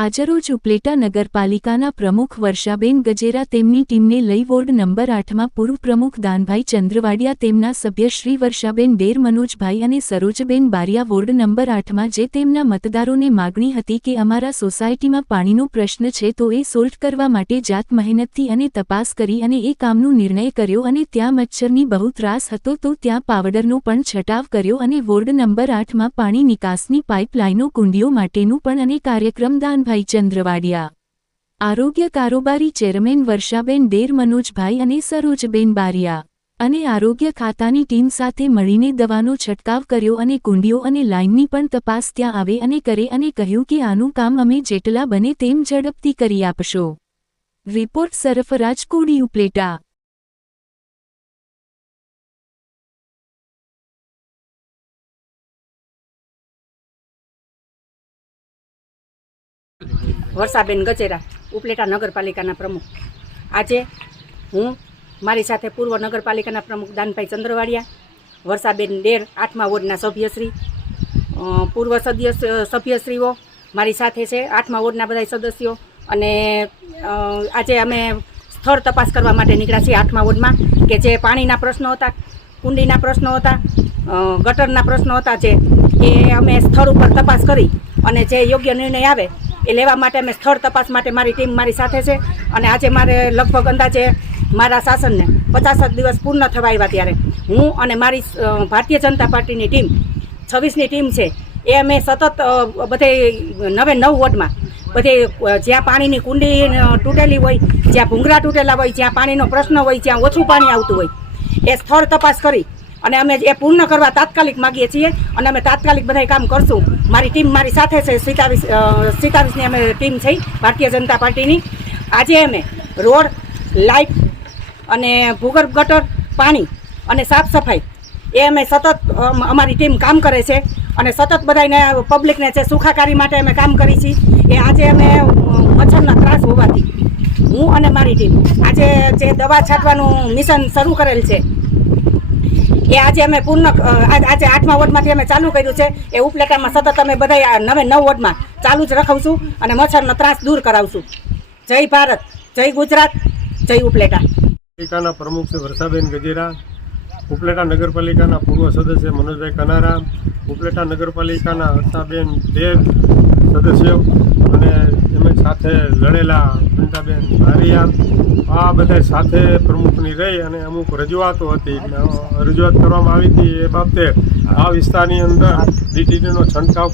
આજરોજ ઉપલેટા નગરપાલિકાના પ્રમુખ વર્ષાબેન ગજેરા તેમની ટીમને લઈ વોર્ડ નંબર 8માં પૂર્વ પ્રમુખ દાનભાઈ ચંદ્રવાડિયા તેમના સભ્ય શ્રી વર્ષાબેન ડેર મનોજભાઈ અને સરોજબેન બારિયા વોર્ડ નંબર 8માં જે તેમના મતદારોને માગણી હતી કે અમારા સોસાયટીમાં પાણીનો પ્રશ્ન છે તો એ સોલ્વ કરવા માટે જાત મહેનતથી અને તપાસ કરી અને એ કામનો નિર્ણય કર્યો અને ત્યાં મચ્છરની બહુ ત્રાસ હતો તો ત્યાં પાવડરનો પણ છંટાવ કર્યો અને વોર્ડ નંબર 8માં પાણી નિકાસની પાઇપલાઇનો કુંડીઓ માટેનું પણ અને કાર્યક્રમ દાનભાઈ ચંદ્રવાડિયા આરોગ્ય કારોબારી ચેરમેન વર્ષાબેન ડેર મનોજભાઈ અને સરોજબેન બારિયા અને આરોગ્ય ખાતાની ટીમ સાથે મળીને દવાનો છંટકાવ કર્યો અને કુંડીઓ અને લાઇનની પણ તપાસ ત્યાં આવે અને કરે અને કહ્યું કે આનું કામ અમે જેટલા બને તેમ ઝડપથી કરી આપશો। રિપોર્ટ સરફરાજ કોડી ઉપલેટા। વર્ષાબેન ગજેરા ઉપલેટા નગરપાલિકાના પ્રમુખ। આજે હું મારી સાથે પૂર્વ નગરપાલિકાના પ્રમુખ દાનભાઈ ચંદ્રવાડિયા, વર્ષાબેન ડેર 8મા વોર્ડના સભ્યશ્રી, પૂર્વ સભ્યશ્રીઓ મારી સાથે છે, 8મા વોર્ડના બધા સદસ્યો અને આજે અમે સ્થળ તપાસ કરવા માટે નીકળ્યા છીએ 8મા વોર્ડમાં કે જે પાણીના પ્રશ્નો હતા, કુંડીના પ્રશ્નો હતા, ગટરના પ્રશ્નો હતા, જે એ અમે સ્થળ ઉપર તપાસ કરી અને જે યોગ્ય નિર્ણય આવે એ લેવા માટે અમે સ્થળ તપાસ માટે મારી ટીમ મારી સાથે છે। અને આજે મારે લગભગ અંદાજે મારા શાસનને 50 દિવસ પૂર્ણ થવા આવ્યા ત્યારે હું અને મારી ભારતીય જનતા પાર્ટીની ટીમ 26ની ટીમ છે એ અમે સતત બધે 9 વોર્ડમાં બધે જ્યાં પાણીની કુંડી તૂટેલી હોય, જ્યાં ભૂંગળા તૂટેલા હોય, જ્યાં પાણીનો પ્રશ્ન હોય, જ્યાં ઓછું પાણી આવતું હોય એ સ્થળ તપાસ કરી અને અમે એ પૂર્ણ કરવા તાત્કાલિક માગીએ છીએ અને અમે તાત્કાલિક બધા કામ કરશું। મારી ટીમ મારી સાથે છે, 27ની અમે ટીમ છે ભારતીય જનતા પાર્ટીની। આજે અમે રોડ, લાઇટ અને ભૂગર્ભ ગટર, પાણી અને સાફ સફાઈ એ અમે સતત અમારી ટીમ કામ કરે છે અને સતત બધાને પબ્લિકને જે સુખાકારી માટે અમે કામ કરી છીએ। એ આજે અમે મચ્છરના ત્રાસ હોવાથી હું અને મારી ટીમ આજે જે દવા છાંટવાનું મિશન શરૂ કરેલ છે એ આજે અમે પૂર્ણ આજે 8મા વોર્ડમાંથી અમે ચાલુ કર્યું છે। એ ઉપલેટામાં સતત અમે બધા 9 વોર્ડમાં ચાલુ જ રખાવશું અને મચ્છરનો ત્રાસ દૂર કરાવશું। જય ભારત, જય ગુજરાત, જય ઉપલેટા। પાલિકાના પ્રમુખ છે વર્ષાબેન ગજેરા, ઉપલેટા નગરપાલિકાના પૂર્વ સદસ્ય મનોજભાઈ કનારા, ઉપલેટા નગરપાલિકાના હર્ષાબેન ડેર સદસ્યો અને એમની સાથે લડેલા ઘંટાબેન બારિયા, આ બધા સાથે પ્રમુખની રહી અને અમુક રજૂઆતો હતી, રજૂઆત કરવામાં આવી હતી। એ બાબતે આ વિસ્તારની અંદર ડીટીટીનો છંટકાવ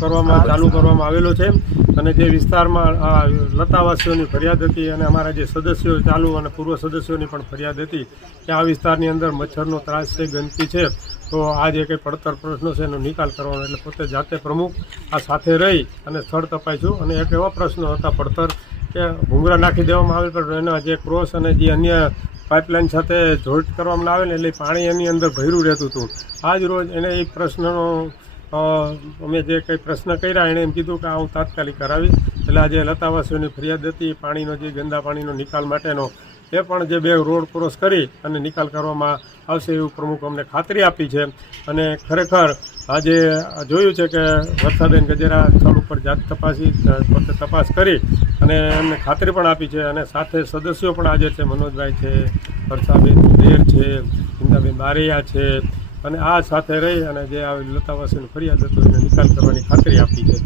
ચાલુ કરવામાં આવેલો છે અને જે વિસ્તારમાં લતાવાસીઓની ફરિયાદ હતી અને અમારા જે સદસ્યો ચાલુ અને પૂર્વ સદસ્યોની પણ ફરિયાદ હતી કે આ વિસ્તારની અંદર મચ્છરનો ત્રાસ છે, ગંદકી છે, તો આ જે કંઈ પડતર પ્રશ્નો છે એનો નિકાલ કરવાનો, એટલે પોતે જાતે પ્રમુખ આ સાથે રહી અને સ્થળ તપાસ્યું અને એક એવા પ્રશ્નો હતા પડતર કે ભૂંગળા નાખી દેવામાં આવે પણ એના જે ક્રોસ અને જે અન્ય પાઇપલાઇન સાથે જોઈન્ટ કરવામાં આવે ને એટલે પાણી એની અંદર ભર્યું રહેતું હતું। આજ રોજ એને એ પ્રશ્નનો અમે જે કંઈ પ્રશ્ન કર્યા એણે એમ કીધું કે હું તાત્કાલિક કરાવીશ। એટલે આજે લતાવાસીઓની ફરિયાદ હતી પાણીનો, જે ગંદા પાણીનો નિકાલ માટેનો, એ પણ જે 2 રોડ ક્રોસ કરી અને નિકાલ કરવામાં આવશે એવું પ્રમુખ અમને ખાતરી આપી છે। અને ખરેખર આજે જોયું છે કે વર્ષાબેન ગજેરા સ્થળ ઉપર જાત પોતે તપાસ કરી અને એમને ખાતરી પણ આપી છે અને સાથે સદસ્યો પણ આજે છે, મનોજભાઈ છે, વર્ષાબેન ડેર છે, ઇન્દાબેન બારિયા છે અને આ સાથે રહી અને જે લતાવાસીની ફરિયાદ હતો એને નિકાલ કરવાની ખાતરી આપી છે।